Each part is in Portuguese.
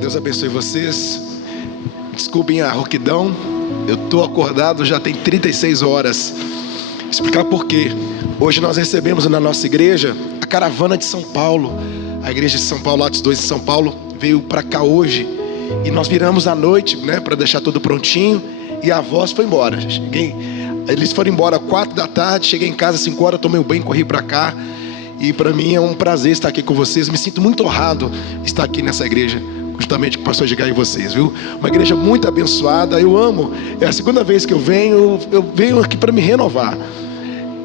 Deus abençoe vocês. Desculpem a rouquidão. Eu estou acordado já tem 36 horas. Explicar por quê. Hoje nós recebemos na nossa igreja a caravana de São Paulo. A igreja de São Paulo, Atos 2 de São Paulo, veio para cá hoje. E nós viramos à noite, para deixar tudo prontinho. E a voz foi embora. Eles foram embora às 4 da tarde. Cheguei em casa às 5 horas, tomei um banho, corri para cá. E para mim é um prazer estar aqui com vocês. Me sinto muito honrado de estar aqui nessa igreja, justamente com o pastor Edgar e vocês, viu? Uma igreja muito abençoada. Eu amo. É a segunda vez que eu venho aqui para me renovar.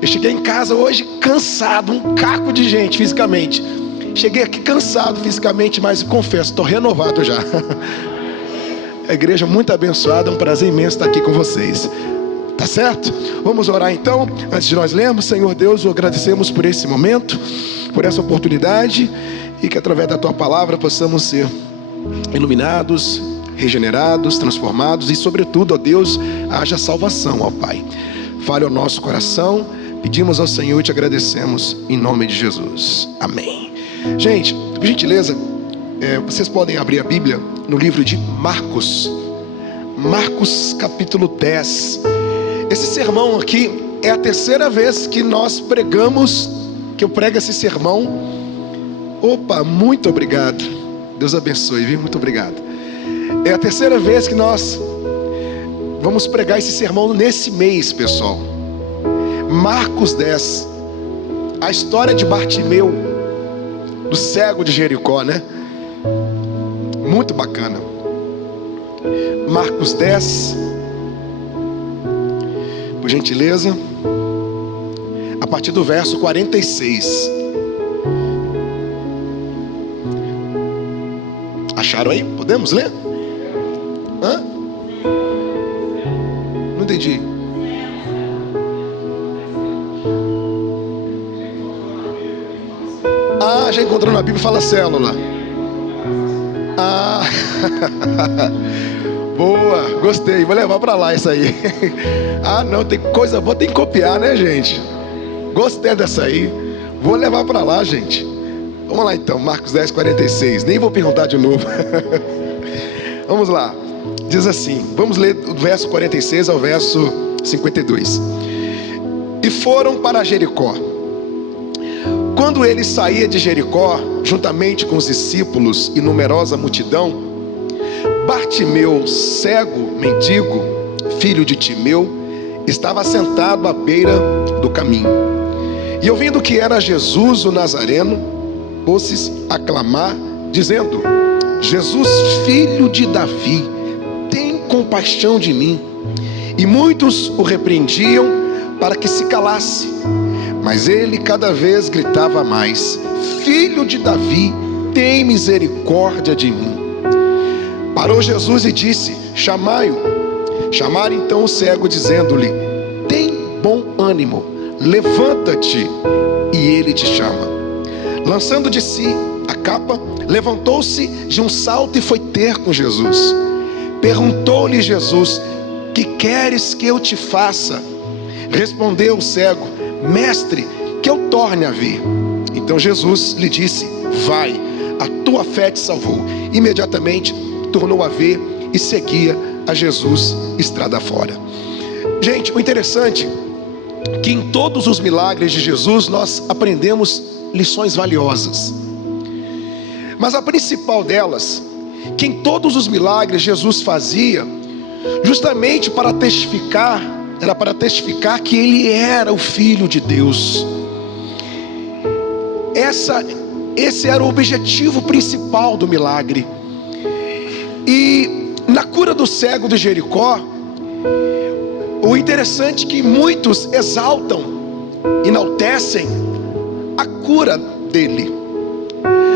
Eu cheguei em casa hoje cansado, um caco de gente fisicamente. Cheguei aqui cansado fisicamente, mas confesso, estou renovado já. A igreja muito abençoada, é um prazer imenso estar aqui com vocês. Tá certo? Vamos orar então. Antes de nós lermos, Senhor Deus, agradecemos por esse momento, por essa oportunidade, e que através da Tua palavra possamos ser iluminados, regenerados, transformados e sobretudo, ó Deus, haja salvação, ó Pai. Fale ao nosso coração, pedimos ao Senhor e te agradecemos em nome de Jesus. Amém. Gente, por gentileza, vocês podem abrir a Bíblia no livro de Marcos. Marcos capítulo 10. Esse sermão aqui é a terceira vez que nós pregamos, que eu prego esse sermão. Opa, muito obrigado. Deus abençoe, viu? Muito obrigado. É a terceira vez que nós vamos pregar esse sermão nesse mês, pessoal. Marcos 10. A história de Bartimeu, do cego de Jericó, né? Muito bacana. Marcos 10. Por gentileza, a partir do verso 46. Acharam aí? Podemos ler? Hã? Não entendi. Já encontrou na Bíblia, fala célula. Boa, gostei, vou levar pra lá isso aí. Não, tem coisa boa, tem que copiar, né, gente? Gostei dessa aí, vou levar pra lá, gente. Vamos lá então, Marcos 10, 46. Nem vou perguntar de novo. Vamos lá, diz assim, vamos ler do verso 46 ao verso 52. E foram para Jericó. Quando ele saía de Jericó, juntamente com os discípulos e numerosa multidão, Bartimeu, cego, mendigo, filho de Timeu, estava sentado à beira do caminho. E ouvindo que era Jesus o Nazareno, pôs-se a clamar, dizendo: Jesus, filho de Davi, tem compaixão de mim. E muitos o repreendiam para que se calasse. Mas ele cada vez gritava mais: Filho de Davi, tem misericórdia de mim. Parou Jesus e disse: Chamai-o. Chamaram então o cego, dizendo-lhe: Tem bom ânimo, levanta-te, e ele te chama. Lançando de si a capa, levantou-se de um salto e foi ter com Jesus. Perguntou-lhe Jesus: Que queres que eu te faça? Respondeu o cego: Mestre, que eu torne a ver. Então Jesus lhe disse: Vai, a tua fé te salvou. Imediatamente tornou a ver e seguia a Jesus estrada fora. Gente, o interessante é que em todos os milagres de Jesus nós aprendemos lições valiosas. Mas a principal delas, que em todos os milagres Jesus fazia justamente para testificar, era para testificar que ele era o Filho de Deus. Esse era o objetivo principal do milagre. E na cura do cego de Jericó, o interessante é que muitos exaltam, enaltecem a cura dele.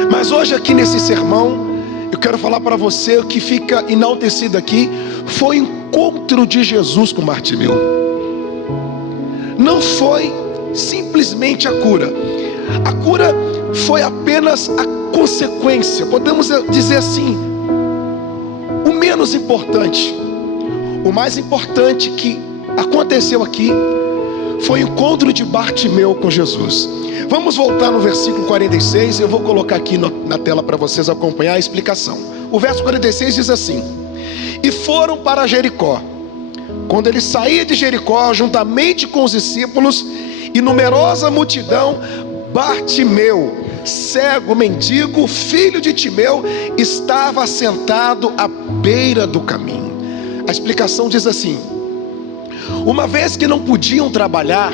Mas hoje aqui nesse sermão, eu quero falar para você o que fica enaltecido aqui foi o encontro de Jesus com Bartimeu. Não foi simplesmente a cura. A cura foi apenas a consequência, podemos dizer assim, o menos importante. O mais importante que aconteceu aqui foi o encontro de Bartimeu com Jesus. Vamos voltar no versículo 46, eu vou colocar aqui na tela para vocês acompanhar a explicação. o verso 46 diz assim: e foram para Jericó. Quando ele saía de Jericó, juntamente com os discípulos e numerosa multidão, Bartimeu, cego, mendigo, filho de Timeu, estava sentado à beira do caminho. A explicação diz assim: uma vez que não podiam trabalhar,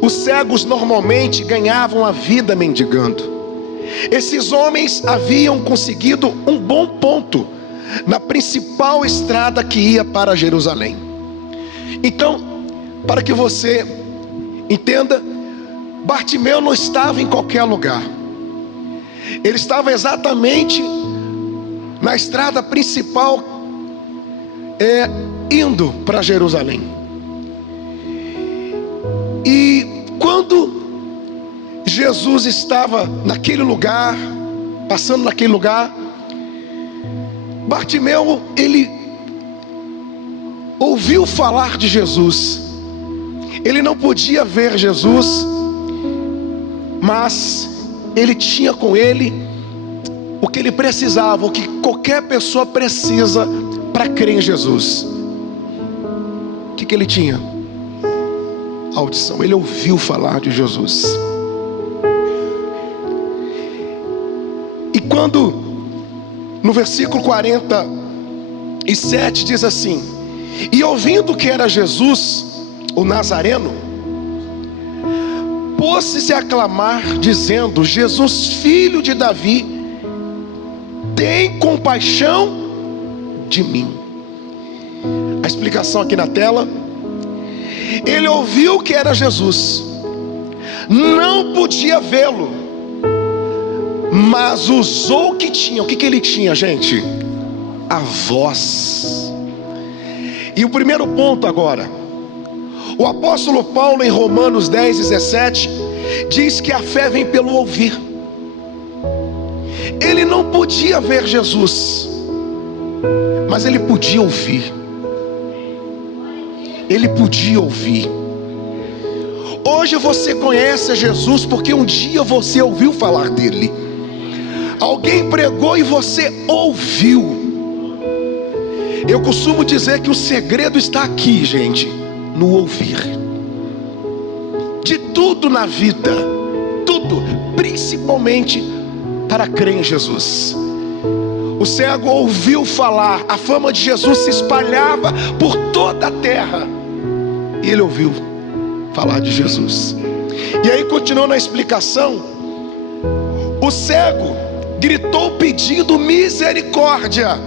os cegos normalmente ganhavam a vida mendigando. Esses homens haviam conseguido um bom ponto na principal estrada que ia para Jerusalém. Então, para que você entenda, Bartimeu não estava em qualquer lugar. Ele estava exatamente na estrada principal, indo para Jerusalém. E quando Jesus estava naquele lugar, passando naquele lugar, Bartimeu, ele ouviu falar de Jesus. Ele não podia ver Jesus, mas ele tinha com ele o que ele precisava, o que qualquer pessoa precisa para crer em Jesus. O que ele tinha? Audição. Ele ouviu falar de Jesus. E quando no versículo 47 diz assim: e ouvindo que era Jesus, o Nazareno, pôs-se a clamar, dizendo: Jesus, filho de Davi, tem compaixão de mim. A explicação aqui na tela: ele ouviu que era Jesus, não podia vê-lo, mas usou o que tinha. O que ele tinha, gente? A voz. E o primeiro ponto agora, o apóstolo Paulo em Romanos 10:17 diz que a fé vem pelo ouvir. Ele não podia ver Jesus, mas ele podia ouvir. Ele podia ouvir. Hoje você conhece a Jesus porque um dia você ouviu falar dele. Alguém pregou e você ouviu. Eu costumo dizer que o segredo está aqui, gente, no ouvir. De tudo na vida, tudo, principalmente para crer em Jesus. O cego ouviu falar, a fama de Jesus se espalhava por toda a terra, e ele ouviu falar de Jesus. E aí, continuando a explicação, o cego gritou pedindo misericórdia,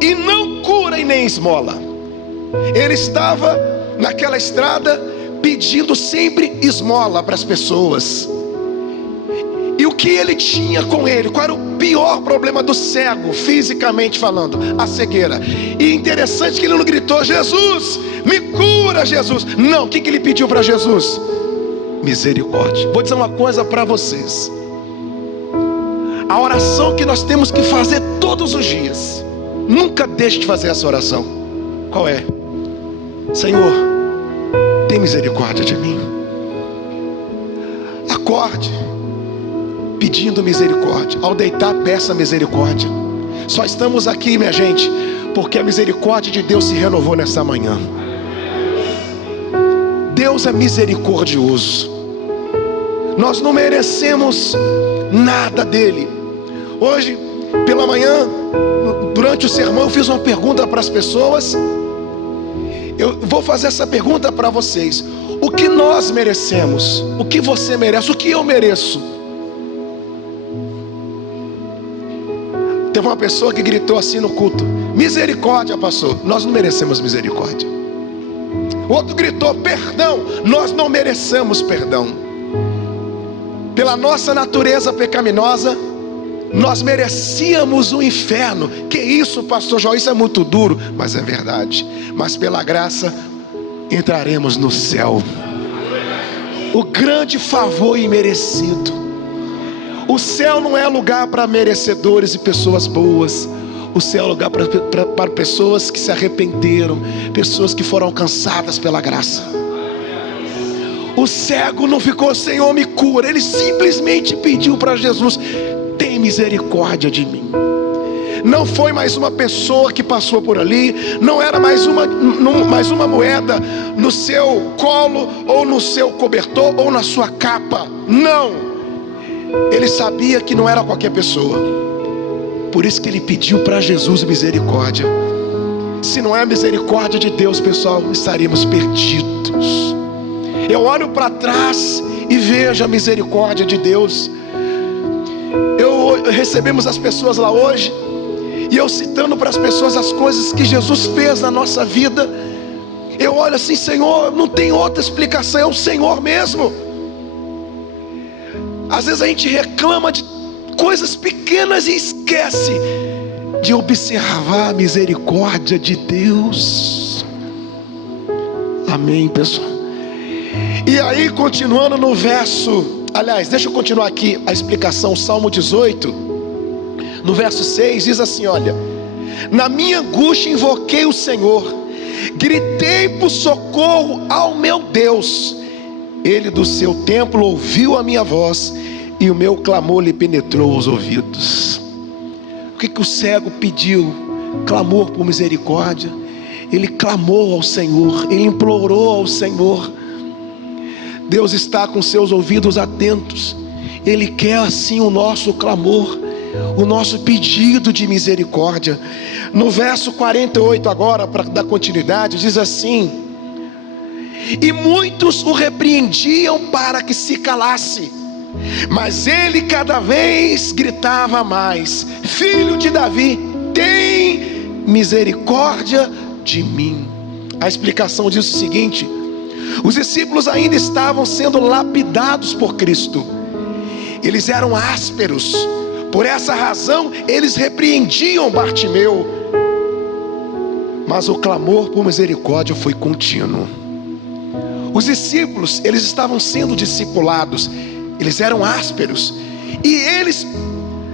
e não cura e nem esmola. Ele estava naquela estrada pedindo sempre esmola para as pessoas. E o que ele tinha com ele? Qual era o pior problema do cego, fisicamente falando? A cegueira. E interessante que ele não gritou: Jesus, me cura, Jesus. Não, o que ele pediu para Jesus? Misericórdia. Vou dizer uma coisa para vocês. A oração que nós temos que fazer todos os dias, nunca deixe de fazer essa oração. Qual é? Senhor, tem misericórdia de mim. Acorde pedindo misericórdia. Ao deitar, peça misericórdia. Só estamos aqui, minha gente, porque a misericórdia de Deus se renovou nessa manhã. Deus é misericordioso. Nós não merecemos nada dele. Hoje, pela manhã, durante o sermão, eu fiz uma pergunta para as pessoas. Eu vou fazer essa pergunta para vocês: o que nós merecemos? O que você merece? O que eu mereço? Teve uma pessoa que gritou assim no culto: misericórdia, pastor. Nós não merecemos misericórdia. O outro gritou: perdão. Nós não merecemos perdão. Pela nossa natureza pecaminosa, nós merecíamos o inferno. Que isso, pastor João? Isso é muito duro, mas é verdade. Mas pela graça entraremos no céu. O grande favor imerecido. O céu não é lugar para merecedores e pessoas boas. O céu é lugar para pessoas que se arrependeram, pessoas que foram alcançadas pela graça. O cego não ficou: Senhor, me cura. Ele simplesmente pediu para Jesus: tem misericórdia de mim. Não foi mais uma pessoa que passou por ali, não era mais uma moeda no seu colo, ou no seu cobertor, ou na sua capa. Não, ele sabia que não era qualquer pessoa. Por isso que ele pediu para Jesus misericórdia. Se não é a misericórdia de Deus, pessoal, estaríamos perdidos. Eu olho para trás e vejo a misericórdia de Deus. Recebemos as pessoas lá hoje, e eu citando para as pessoas as coisas que Jesus fez na nossa vida, eu olho assim: Senhor, não tem outra explicação, é o Senhor mesmo. Às vezes a gente reclama de coisas pequenas e esquece de observar a misericórdia de Deus. Amém, pessoal? E aí, continuando no verso, aliás, deixa eu continuar aqui a explicação. Salmo 18, no verso 6, diz assim: olha, na minha angústia invoquei o Senhor, gritei por socorro ao meu Deus. Ele do seu templo ouviu a minha voz, e o meu clamor lhe penetrou os ouvidos. O que o cego pediu? Clamor por misericórdia. Ele clamou ao Senhor, ele implorou ao Senhor. Deus está com seus ouvidos atentos. Ele quer assim o nosso clamor, o nosso pedido de misericórdia. No verso 48 agora, para dar continuidade, diz assim: e muitos o repreendiam para que se calasse, mas ele cada vez gritava mais: Filho de Davi, tem misericórdia de mim. A explicação diz o seguinte: os discípulos ainda estavam sendo lapidados por Cristo. Eles eram ásperos, por essa razão eles repreendiam Bartimeu, mas o clamor por misericórdia foi contínuo. Os discípulos, eles estavam sendo discipulados, eles eram ásperos, e eles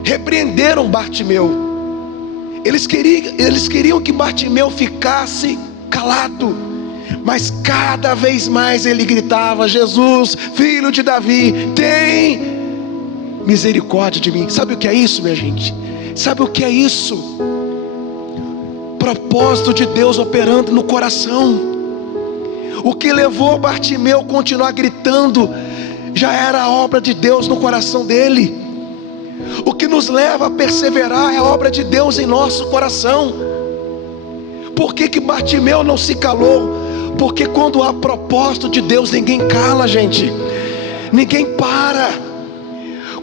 repreenderam Bartimeu. Eles queriam que Bartimeu ficasse calado, mas cada vez mais ele gritava: Jesus, filho de Davi, tem misericórdia de mim. Sabe o que é isso, minha gente? Sabe o que é isso? Propósito de Deus operando no coração. O que levou Bartimeu a continuar gritando já era a obra de Deus no coração dele. O que nos leva a perseverar é a obra de Deus em nosso coração. Por que Bartimeu não se calou? Porque quando há propósito de Deus, ninguém cala, gente. Ninguém para.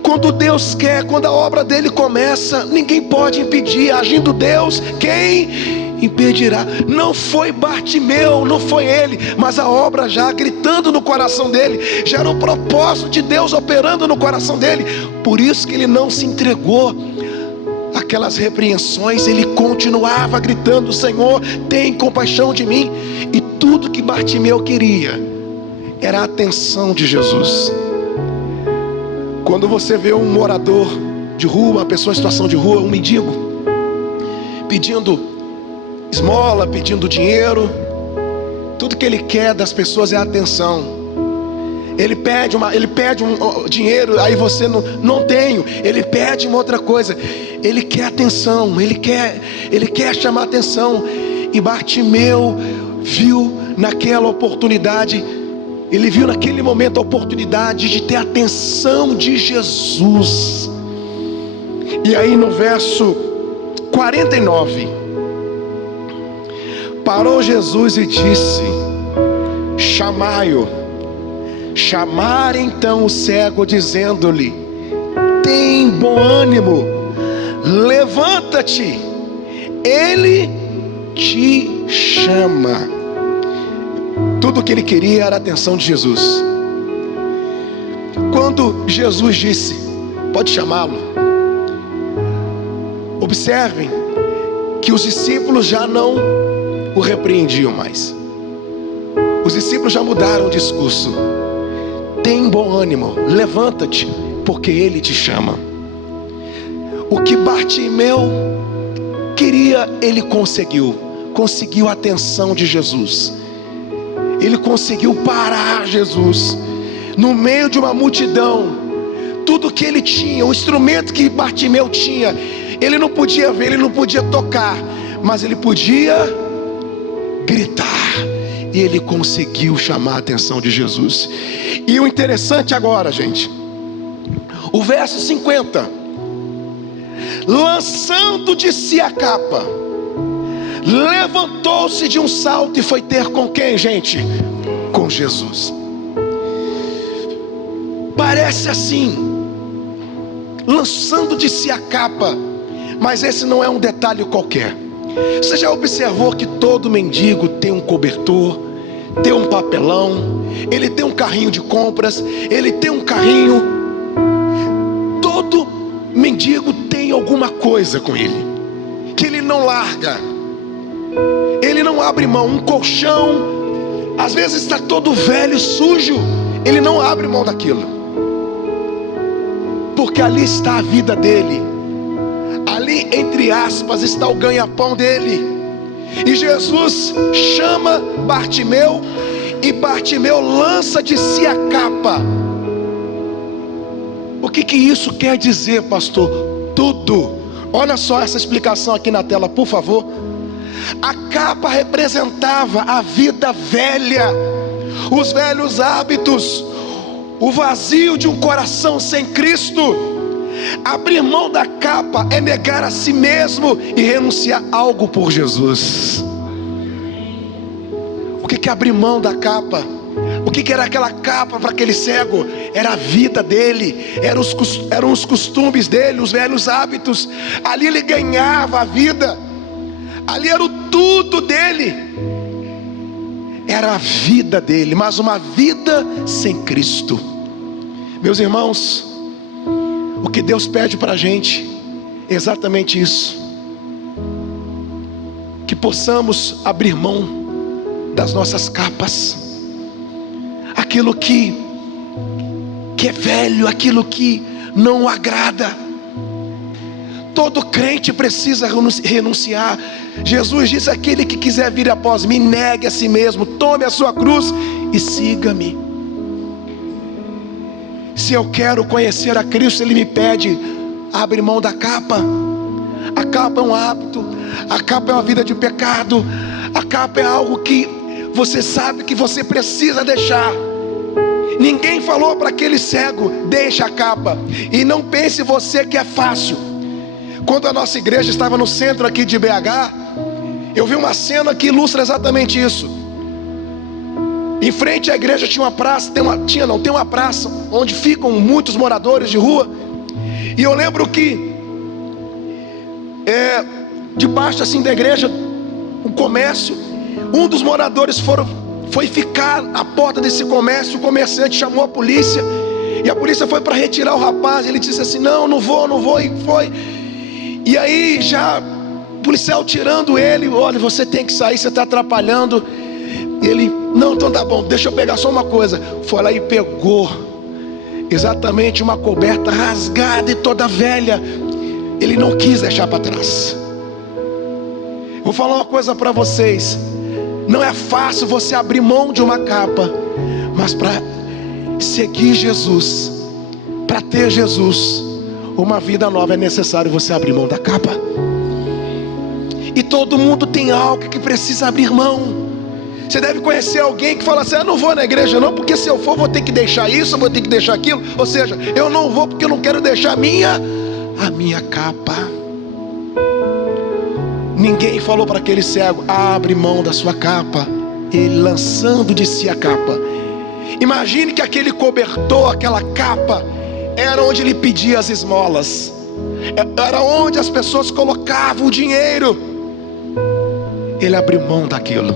Quando Deus quer, quando a obra dele começa, ninguém pode impedir. Agindo Deus, quem impedirá? Não foi Bartimeu, não foi ele, mas a obra já gritando no coração dele, já era o propósito de Deus operando no coração dele. Por isso que ele não se entregou àquelas repreensões, ele continuava gritando: Senhor, tem compaixão de mim. E tudo que Bartimeu queria era a atenção de Jesus. Quando você vê um morador de rua, uma pessoa em situação de rua, um mendigo, pedindo esmola, pedindo dinheiro, tudo que ele quer das pessoas é atenção. Ele pede um dinheiro, aí você não tem, ele pede uma outra coisa. Ele quer atenção, ele quer chamar atenção. E Bartimeu viu naquela oportunidade, ele viu naquele momento a oportunidade de ter a atenção de Jesus. E aí no verso 49, parou Jesus e disse: chamai-o. Chamaram então o cego, dizendo-lhe: tem bom ânimo, levanta-te, ele te chama. Tudo o que ele queria era a atenção de Jesus. Quando Jesus disse: pode chamá-lo, observem que os discípulos já não o repreendiam mais. Os discípulos já mudaram o discurso. Tem bom ânimo, levanta-te, porque ele te chama. O que Bartimeu queria, ele conseguiu a atenção de Jesus. Ele conseguiu parar Jesus no meio de uma multidão. Tudo que ele tinha, o instrumento que Bartimeu tinha, Ele não podia ver, ele não podia tocar, mas ele podia gritar. E ele conseguiu chamar a atenção de Jesus. E o interessante agora, gente, o verso 50: lançando de si a capa, levantou-se de um salto e foi ter com quem, gente? Com Jesus. Parece assim, lançando de si a capa, mas esse não é um detalhe qualquer. Você já observou que todo mendigo tem um cobertor, tem um papelão, ele tem um carrinho de compras, ele tem um carrinho. Todo mendigo tem alguma coisa com ele, que ele não larga, ele não abre mão. Um colchão, às vezes está todo velho, sujo, ele não abre mão daquilo, porque ali está a vida dele. Ali, entre aspas, está o ganha-pão dele. E Jesus chama Bartimeu, e Bartimeu lança de si a capa. O que isso quer dizer, pastor? Tudo. Olha só essa explicação aqui na tela, por favor. A capa representava a vida velha, os velhos hábitos, o vazio de um coração sem Cristo. Abrir mão da capa é negar a si mesmo e renunciar a algo por Jesus. O que é abrir mão da capa? O que era aquela capa para aquele cego? Era a vida dele, eram os costumes dele, os velhos hábitos. Ali ele ganhava a vida, ali era o tudo dele, era a vida dele, mas uma vida sem Cristo. Meus irmãos, o que Deus pede para a gente é exatamente isso: que possamos abrir mão das nossas capas, aquilo que é velho, aquilo que não agrada. Todo crente precisa renunciar. Jesus disse: aquele que quiser vir após mim, negue a si mesmo, tome a sua cruz e siga-me. Se eu quero conhecer a Cristo, Ele me pede: abre mão da capa. A capa é um hábito, a capa é uma vida de pecado, a capa é algo que você sabe que você precisa deixar. Ninguém falou para aquele cego: deixa a capa. E não pense você que é fácil. Quando a nossa igreja estava no centro aqui de BH, eu vi uma cena que ilustra exatamente isso. Em frente à igreja tinha uma praça, tem uma praça onde ficam muitos moradores de rua. E eu lembro que debaixo assim da igreja, um comércio, um dos moradores foi ficar à porta desse comércio. O comerciante chamou a polícia, e a polícia foi para retirar o rapaz. Ele disse assim: não vou, e foi. E aí já o policial tirando ele: olha, você tem que sair, você está atrapalhando. Ele: não, então tá bom, deixa eu pegar só uma coisa. Foi lá e pegou exatamente uma coberta rasgada e toda velha. Ele não quis deixar para trás. Vou falar uma coisa para vocês: não é fácil você abrir mão de uma capa, mas para seguir Jesus, para ter Jesus, uma vida nova, é necessário você abrir mão da capa. E todo mundo tem algo que precisa abrir mão. Você deve conhecer alguém que fala assim: não vou na igreja não, porque se eu for vou ter que deixar isso, vou ter que deixar aquilo. Ou seja, eu não vou porque eu não quero deixar a minha capa. Ninguém falou para aquele cego: abre mão da sua capa. Ele lançando de si a capa. Imagine que aquele cobertor, aquela capa, era onde ele pedia as esmolas, era onde as pessoas colocavam o dinheiro. Ele abriu mão daquilo,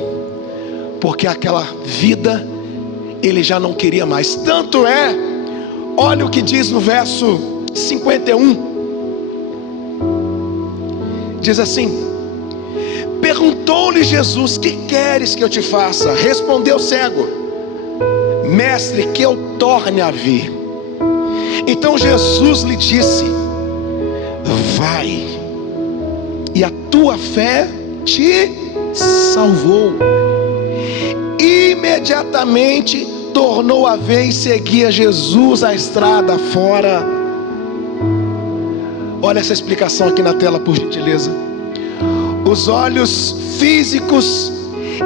porque aquela vida ele já não queria mais. Tanto é, olha o que diz no verso 51. Diz assim: perguntou-lhe Jesus: que queres que eu te faça? Respondeu o cego: mestre, que eu torne a ver. Então Jesus lhe disse: vai, e a tua fé te salvou. Imediatamente tornou a ver e seguia Jesus a estrada fora. Olha essa explicação aqui na tela, por gentileza. Os olhos físicos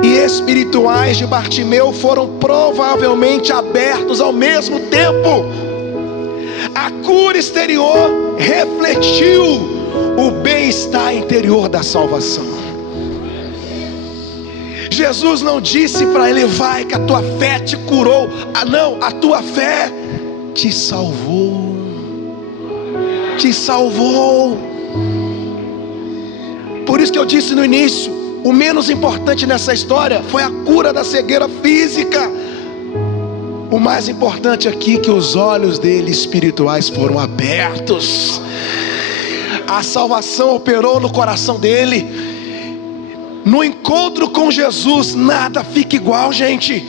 e espirituais de Bartimeu foram provavelmente abertos ao mesmo tempo. A cura exterior refletiu o bem-estar interior da salvação. Jesus não disse para ele: vai que a tua fé te curou. Não, a tua fé te salvou. Te salvou. Por isso que eu disse no início, o menos importante nessa história foi a cura da cegueira física. O mais importante aqui é que os olhos dele espirituais foram abertos. A salvação operou no coração dele. No encontro com Jesus, nada fica igual, gente.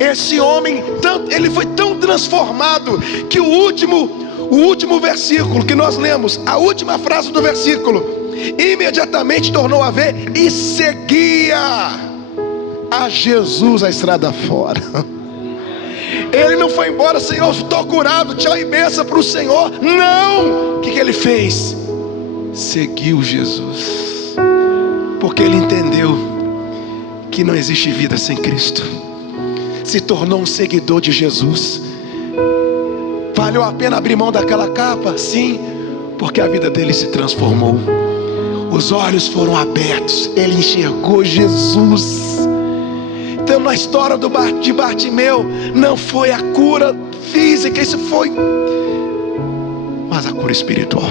Esse homem, ele foi tão transformado que o último versículo que nós lemos, a última frase do versículo, imediatamente tornou a ver e seguia a Jesus a estrada fora. Ele não foi embora: Senhor, estou curado, tchau e benção para o Senhor. Não! O que ele fez? Seguiu Jesus, porque ele entendeu que não existe vida sem Cristo. Se tornou um seguidor de Jesus. Valeu a pena abrir mão daquela capa? Sim, porque a vida dele se transformou. Os olhos foram abertos, ele enxergou Jesus. Então, na história de Bartimeu, não foi a cura física, isso foi, mas a cura espiritual.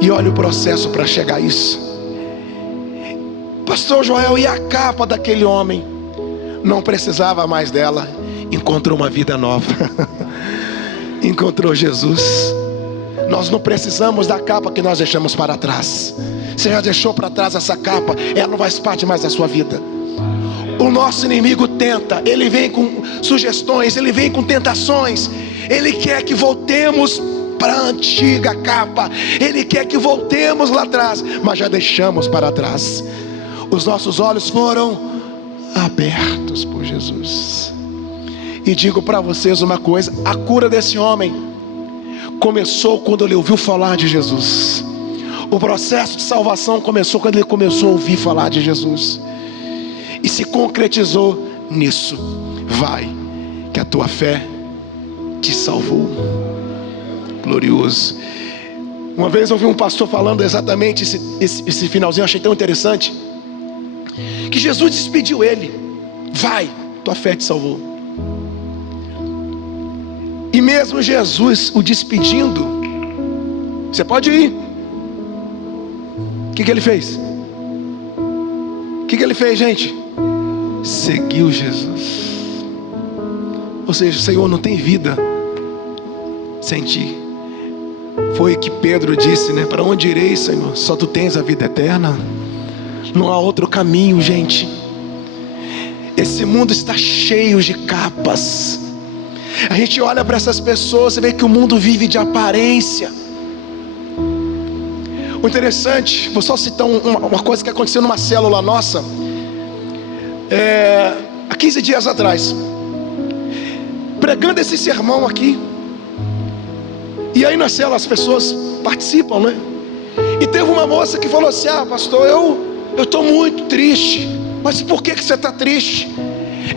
E olha o processo para chegar a isso. Pastor Joel, e a capa daquele homem? Não precisava mais dela. Encontrou uma vida nova. Encontrou Jesus. Nós não precisamos da capa que nós deixamos para trás. Você já deixou para trás essa capa, ela não faz parte mais da sua vida. O nosso inimigo tenta, ele vem com sugestões, ele vem com tentações. Ele quer que voltemos para a antiga capa. Ele quer que voltemos lá atrás, mas já deixamos para trás. Os nossos olhos foram abertos por Jesus. E digo para vocês uma coisa: a cura desse homem começou quando ele ouviu falar de Jesus. O processo de salvação começou quando ele começou a ouvir falar de Jesus, e se concretizou nisso: vai, que a tua fé te salvou. Glorioso. Uma vez eu ouvi um pastor falando exatamente esse finalzinho, eu achei tão interessante, que Jesus despediu ele: vai, tua fé te salvou. E mesmo Jesus o despedindo, você pode ir. O que ele fez? O que ele fez, gente? Seguiu Jesus. Ou seja, Senhor, não tem vida sem ti. Foi o que Pedro disse, né? Para onde irei, Senhor? Só tu tens a vida eterna. Não há outro caminho, gente. Esse mundo está cheio de capas. A gente olha para essas pessoas, você vê que o mundo vive de aparência. O interessante, vou só citar uma coisa que aconteceu numa célula nossa, há 15 dias atrás, pregando esse sermão aqui. E aí na célula as pessoas participam, né? E teve uma moça que falou assim: pastor, eu estou muito triste. Mas por que você está triste?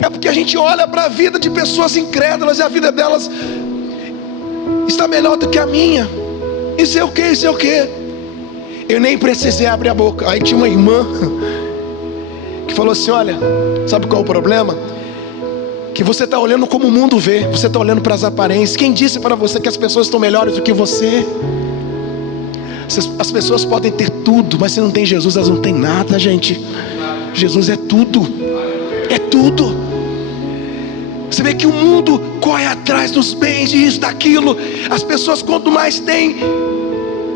É porque a gente olha para a vida de pessoas incrédulas e a vida delas está melhor do que a minha. Isso é o que? Isso é o que? Eu nem precisei abrir a boca. Aí tinha uma irmã que falou assim: olha, sabe qual é o problema? Que você está olhando como o mundo vê. Você está olhando para as aparências. Quem disse para você que as pessoas estão melhores do que você? As pessoas podem ter tudo, mas se não tem Jesus, elas não têm nada, gente. Jesus é tudo. É tudo. Você vê que o mundo corre atrás dos bens, disso, daquilo. As pessoas, quanto mais têm,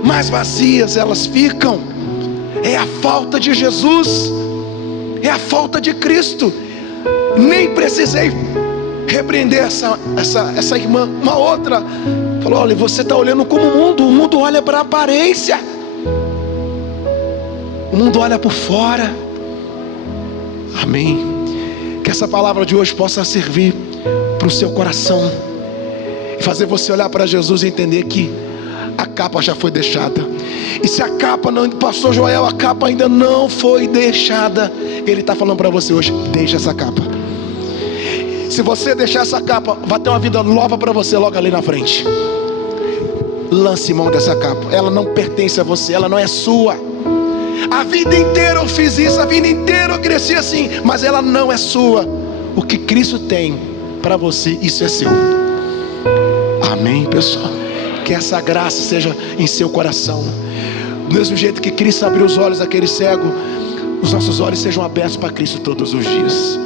mais vazias elas ficam. É a falta de Jesus, é a falta de Cristo. Nem precisei repreender essa irmã. Uma outra falou: olha, você está olhando como o mundo olha para a aparência. O mundo olha por fora. Amém. Que essa palavra de hoje possa servir para o seu coração e fazer você olhar para Jesus e entender que a capa já foi deixada. E se a capa não, pastor Joel, a capa ainda não foi deixada, ele está falando para você hoje: deixa essa capa. Se você deixar essa capa, vai ter uma vida nova para você logo ali na frente. Lance mão dessa capa, ela não pertence a você, ela não é sua. A vida inteira eu fiz isso, a vida inteira eu cresci assim, mas ela não é sua. O que Cristo tem para você, isso é seu. Amém, pessoal? Que essa graça seja em seu coração. Do mesmo jeito que Cristo abriu os olhos daquele cego, os nossos olhos sejam abertos para Cristo todos os dias.